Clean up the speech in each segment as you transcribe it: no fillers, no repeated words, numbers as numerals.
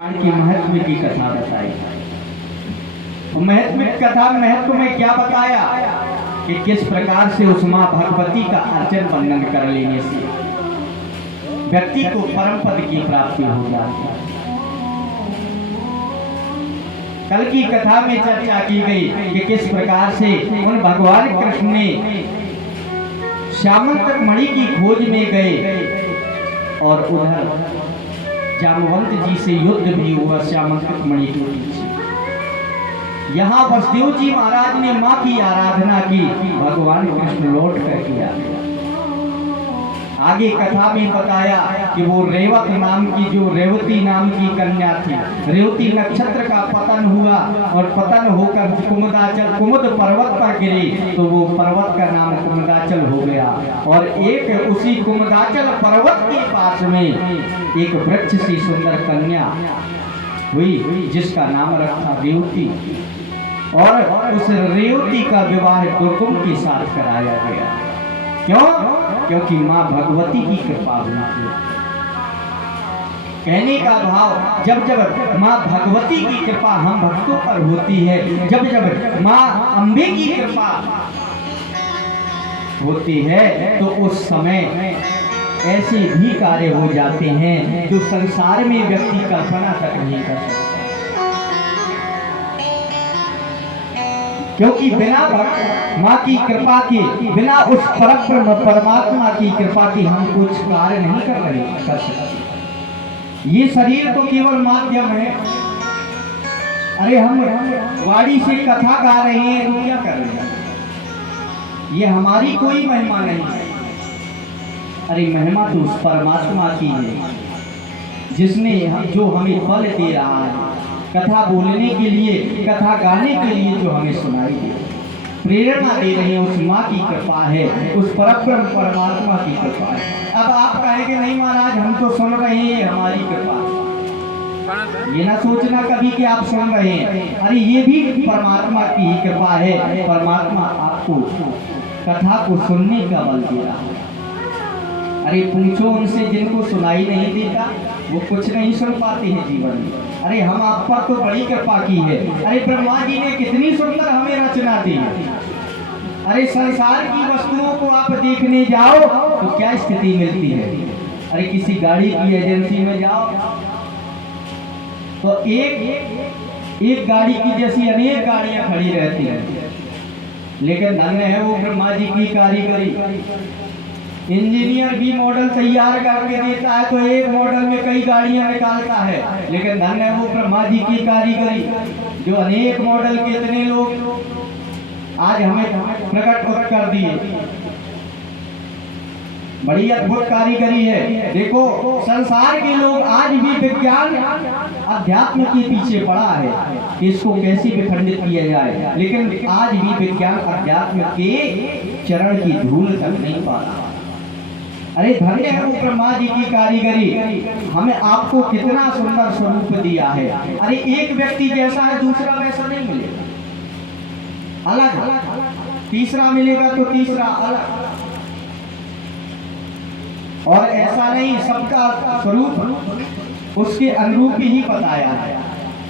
की महत्व की कथा बताई। महत्व में क्या बताया कि किस प्रकार से उस मां भगवती का अर्चन बंधन कर लेने से व्यक्ति को परम पद की प्राप्ति हो जाती है। कल की कथा में चर्चा की गई कि किस प्रकार से उन भगवान कृष्ण ने श्यामंतक मणि की खोज में गए और उधर जामवंत जी से युद्ध भी हुआ श्यामंतक मणि के पीछे। यहाँ वसुदेव जी महाराज ने मां की आराधना की, भगवान कृष्ण लौट कर किया। आगे कथा में बताया कि वो रेवत नाम की जो रेवती नाम की कन्या थी, रेवती नक्षत्र का पतन हुआ और पतन होकर कुमुद पर्वत पर गिरी, तो वो पर्वत का नाम कुमुदाचल हो गया। और एक उसी कुमुदाचल पर्वत के पास में एक वृक्ष सी सुंदर कन्या हुई जिसका नाम रखा रेवती, और उस रेवती का विवाह दुर्गम के साथ कराया गया। क्यों? क्योंकि मां भगवती की कृपा हुई थी। कहने का भाव, जब जब मां भगवती की कृपा हम भक्तों पर होती है, जब जब मां अम्बे की कृपा होती है, तो उस समय ऐसे भी कार्य हो जाते हैं जो संसार में व्यक्ति कल्पना तक नहीं कर सकता। क्योंकि बिना मां की कृपा के, बिना उस परमात्मा की कृपा के हम कुछ कार्य नहीं कर सकते। ये शरीर तो केवल माध्यम है। अरे हम गाड़ी से कथा गा रहे हैं तो क्या कर रहे हैं? ये हमारी कोई महिमा नहीं है। अरे महिमा तो उस परमात्मा की है जिसने जो हमें बल दे रहा है, कथा बोलने के लिए, कथा गाने के लिए जो हमें सुनाई दे, प्रेरणा दे रही है, उस माँ की कृपा है, उस परब्रह्म परमात्मा की कृपा है। अब आप कहेंगे नहीं महाराज हम तो सुन रहे हैं, हमारी कृपा। ये ना सोचना कभी कि आप सुन रहे हैं, अरे ये भी परमात्मा की ही कृपा है। परमात्मा आपको कथा को सुनने का बल दे रहा है। अरे पूछो उनसे जिनको सुनाई नहीं देता, वो कुछ नहीं सुन पाते हैं जीवन में। अरे हम आप पर तो बड़ी कृपा की है। अरे ब्रह्मा जी ने कितनी सुंदर हमें रचना दी है। अरे संसार की वस्तुओं को आप देखने जाओ तो क्या स्थिति मिलती है। अरे किसी गाड़ी की एजेंसी में जाओ तो एक गाड़ी की जैसी अनेक गाड़ियां खड़ी रहती हैं, लेकिन धन्य है वो ब्रह्मा जी की कारीगरी। इंजीनियर भी मॉडल तैयार करके देता है तो एक मॉडल में कई गाड़ियां निकालता है, लेकिन धन्य है वो ब्रह्मा जी की कारीगरी जो अनेक मॉडल के इतने लोग आज हमें प्रकट कर दिए। बड़ी अद्भुत कारीगरी है। देखो संसार के लोग आज भी विज्ञान अध्यात्म के पीछे पड़ा है कि इसको कैसे विखंडित किया जाए, लेकिन आज भी विज्ञान अध्यात्म के चरण की धूल तक नहीं पा रहा। अरे धन्य है वो ब्रह्मा जी की कारीगरी, हमें आपको कितना सुंदर स्वरूप दिया है। अरे एक व्यक्ति जैसा है दूसरा वैसा नहीं मिलेगा, अलग। तीसरा मिलेगा तो तीसरा अलग, और ऐसा नहीं, सबका स्वरूप उसके अनुरूप ही बताया है।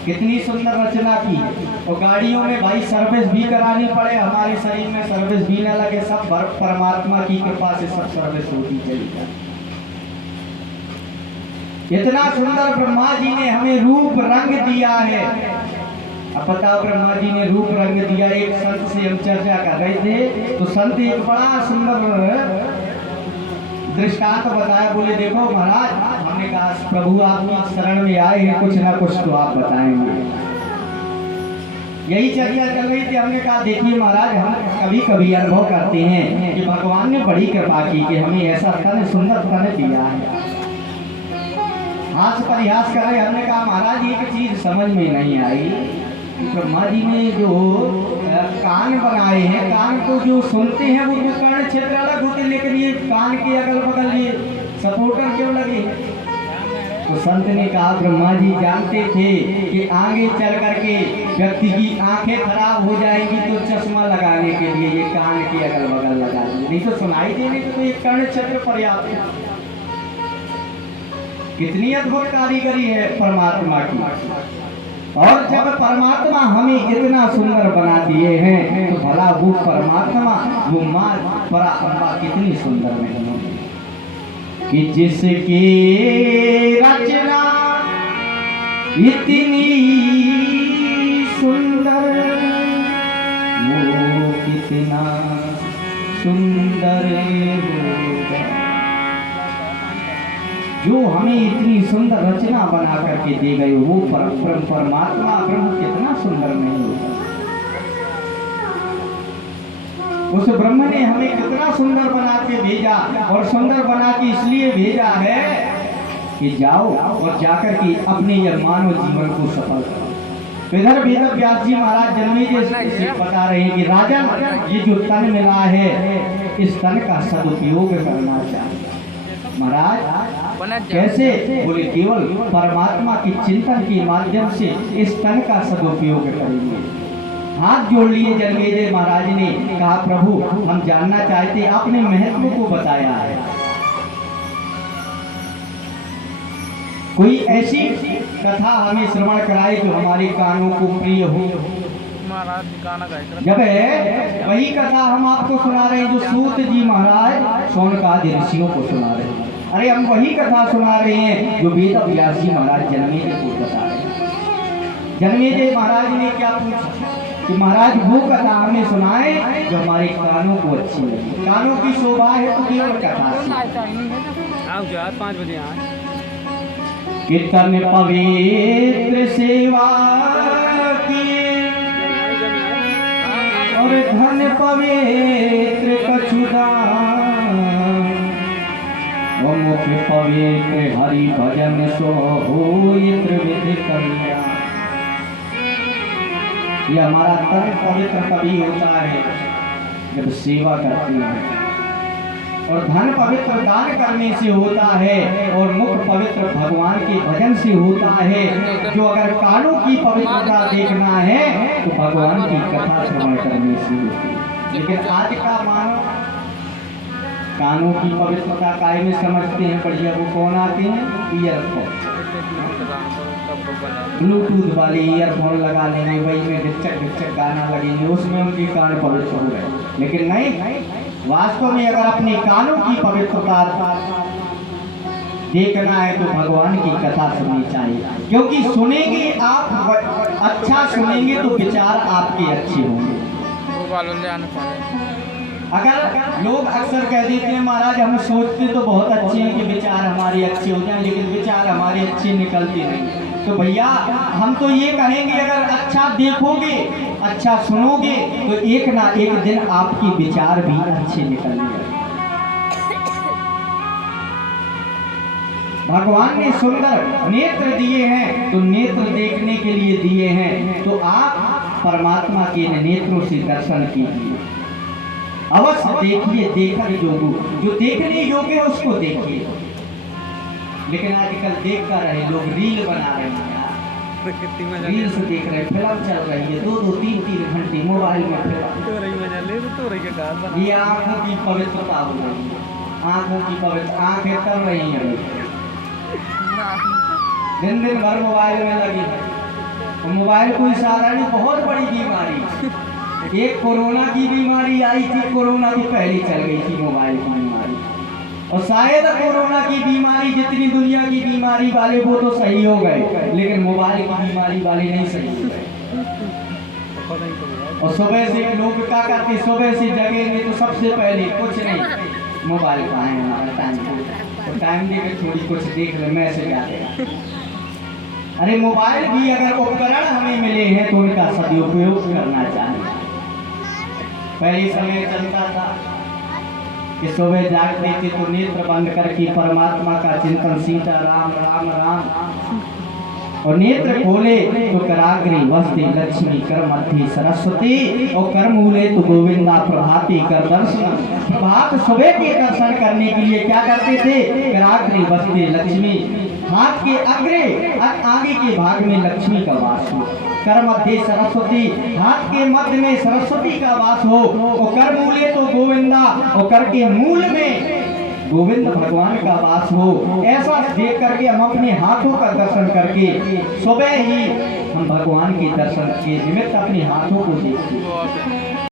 कितनी सुंदर रचना की है। और गाड़ियों में भाई सर्विस भी करानी पड़े, हमारे शरीर में सर्विस भी ना लगे, सब परमात्मा की कृपा से सब सर्विस होती चली जाए। इतना सुंदर ब्रह्मा जी ने हमें रूप रंग दिया है। अब बताओ ब्रह्मा जी ने रूप रंग दिया। एक संत से हम चर्चा कर रहे थे तो संत एक बड़ा सुंदर दृष्टांत बताया। बोले देखो महाराज, हमने कहा प्रभु आपकी शरण में आए हैं, कुछ ना कुछ तो आप बताएंगे। यही चर्चा चल रही थी। हमने कहा देखिए महाराज, हम कभी कभी अनुभव करते हैं कि भगवान ने बड़ी कृपा की कि हमें ऐसा तन, सुंदर तन दिया है। हास परिहास कर रहे। हमने कहा महाराज एक चीज समझ में नहीं आई, ब्रह्मा जी ने जो कान बनाए हैं, कान को जो सुनते हैं वो जो कर्ण क्षेत्र अलग होते, लेकिन ये कान के अगल बगल ये सपोर्टर क्यों लगे? तो संत ने कहा ब्रह्मा जी जानते थे कि आगे चल करके व्यक्ति की आंखें खराब हो जाएंगी तो चश्मा लगाने के लिए ये कान के अगल बगल लगा दिए, नहीं तो सुनाई देने के तो ये कर्ण क्षेत्र पर्याप्त है। कितनी अद्भुत कारीगरी है परमात्मा की। और जब परमात्मा हमें इतना सुंदर बना दिए हैं तो भला वो परमात्मा, वो माँ परा अम्बा कितनी सुंदर नहीं होगी कि जिसकी रचना इतनी सुंदर, वो कितना सुंदर होगा। जो हमें इतनी सुंदर रचना बना करके दे गए वो परमात्मा ब्रह्म कितना सुंदर नहीं होगा। उस ब्रह्म ने हमें कितना सुंदर बना के भेजा, और सुंदर बना के इसलिए भेजा है कि जाओ और जाकर के अपने यह मानव जीवन को सफल करो। इधर वेद व्यास जी महाराज जन्मेजय से बता रहे हैं कि राजन, ये जो तन मिला है इस तन का सदुपयोग करना चाहिए। महाराज कैसे? बोले केवल परमात्मा के चिंतन के माध्यम से इस तन का सदुपयोग करेंगे। हाथ जोड़ लिए जन्मेजय महाराज ने, कहा प्रभु हम जानना चाहते, आपने महत्व को बताया है, कोई ऐसी कथा हमें श्रवण कराए जो हमारे कानों को प्रिय हो। जब वही कथा हम आपको सुना रहे हैं जो सूत जी महाराज शौनकादि ऋषियों को सुना रहे हैं। अरे हम वही कथा सुना रहे हैं जो वेद व्यास जी महाराज जन्मेजय को बता रहे हैं। जन्मेजय महाराज ने क्या पूछा कि महाराज वो कथा हमें सुनाए जो हमारे कानों को अच्छी लगे। कानों की शोभा है तो केवल कथा कीर्तन पवित्र सेवा की और धन पवित्र कछुदान, मुख पवित्र हरि भजन सो होत्र विधि कल्याण। ये हमारा तन पवित्र कभी होता है जब सेवा करते हैं, और धन पवित्र दान करने से होता है, और मुख पवित्र भगवान के भजन से होता है। जो अगर कानों की पवित्रता देखना है तो भगवान की कथा श्रवण करने से होती है। लेकिन आज का मानव कानों की पवित्रता काय में समझते हैं, बढ़िया वो कौन आते हैं, ईयरफोन, ब्लूटूथ वाले ईयरफोन लगा लेंगे, वही में गिच्चक गाना लगेंगे, उसमें उनके कान पवित्र हो गए। लेकिन नहीं, वास्तव में अगर अपने कानों की पवित्रता देखना है तो भगवान की कथा सुननी चाहिए, क्योंकि सुनेंगे आप, अच्छा सुनेंगे तो विचार आपके अच्छे होंगे। अगर लोग अक्सर कह देते हैं महाराज हम सोचते तो बहुत अच्छे हैं कि विचार हमारे अच्छे हो जाएं, लेकिन विचार हमारे अच्छे निकलते नहीं। तो भैया हम तो ये कहेंगे अगर अच्छा देखोगे, अच्छा सुनोगे तो एक ना एक दिन आपके विचार भी अच्छे निकलेंगे। भगवान ने सुंदर नेत्र दिए हैं तो नेत्र देखने के लिए दिए हैं, तो आप परमात्मा के नेत्रों से दर्शन कीजिए, अवश्य देखिए, देखने योग्य, जो देखने योग्य है उसको देखिए। लेकिन आजकल देख कर रहे लोग रील बना रहे हैं, रील से देख रहे, फिल्म चल रही है 2-2, 3-3 घंटे मोबाइल में फिल्म। ये आंखों की पवित्रता हो रही है, आंखों की पवित्र, आंखें कर रही हैं, दिन दिन भर मोबाइल में लगी है। मोबाइल कोई साधारण बहुत बड़ी बीमारी, एक कोरोना की बीमारी आई थी, कोरोना की पहले चल गई थी मोबाइल की बीमारी, और शायद कोरोना की बीमारी जितनी दुनिया की बीमारी वाले वो तो सही हो गए, लेकिन मोबाइल की बीमारी वाले नहीं सही हो गए। और सुबह से लोग क्या करते, सुबह से जगेंगे तो सबसे पहले कुछ नहीं, मोबाइल कहाँ है हमारा, टाइम देकर थोड़ी कुछ देख ले, मैसेज आते। अरे मोबाइल भी अगर उपकरण हमें मिले हैं तो उनका सदुपयोग करना चाहिए। पहले समय चलता था कि सुबह जागते थे तो नेत्र बंद करके परमात्मा का चिंतन, सीता राम राम राम, और नेत्र खोले तो कराग्रे वस्ते लक्ष्मी, कर मध्य सरस्वती, और कर मूले तो गोविंदा प्रभाती कर दर्शन। प्रभात सुबह के दर्शन करने के लिए क्या करते थे, कराग्रे वस्ते लक्ष्मी, हाथ के आगे के भाग में लक्ष्मी का वास हो, कर मध्य सरस्वती, हाथ के मध्य में सरस्वती का वास हो, और कर मूले तो गोविंदा, और कर के मूल में गोविंद भगवान का वास हो, ऐसा देख करके हम अपने हाथों का दर्शन करके सुबह ही हम भगवान के दर्शन के निमित्त अपने हाथों को देखते हैं।